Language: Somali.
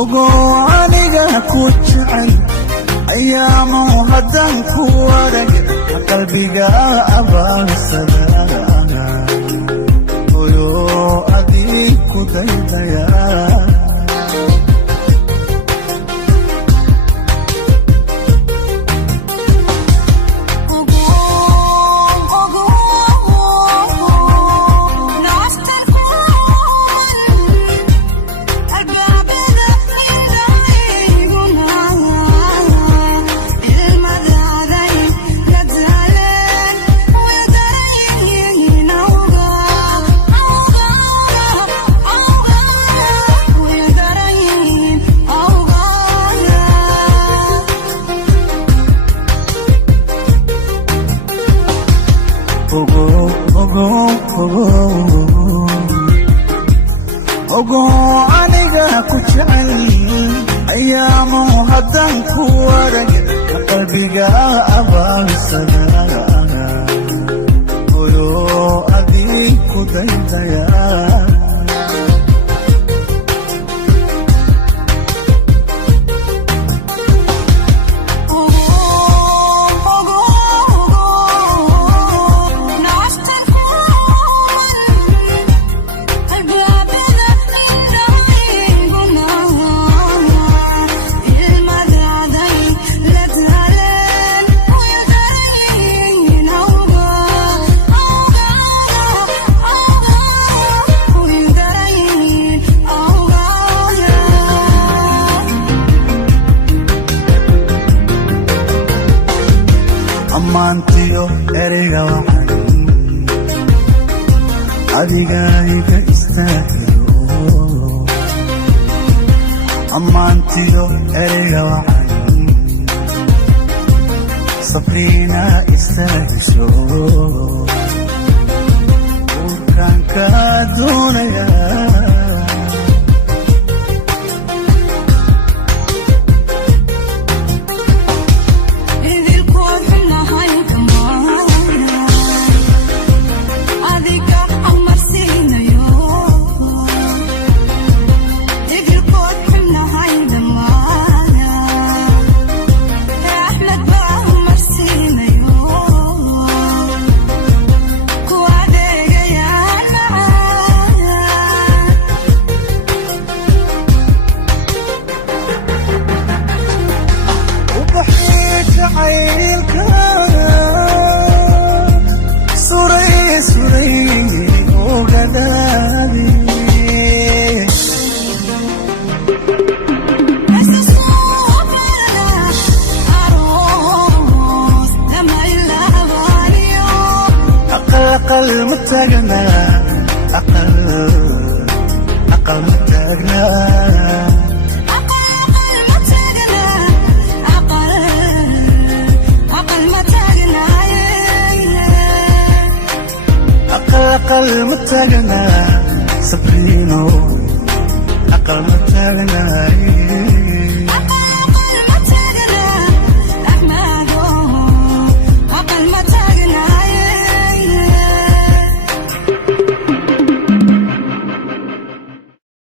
ogo aniga ku jecel ayaamo hadan ku warag qalbiga abaansada oyo adig ku daydaya ogo aniga ku jecel ayaamo hadan ku warag qalbiga abaansada oyo adig ku daydaya ammaantiyo ereyga waxaan adiga iga istaagiro ammaantiyo ereyga waxaan safriina istaagiso urkaan ka doonaya أقل متاجنا أقل متاجنا أقل متاجنا سبرينو أقل متاجنا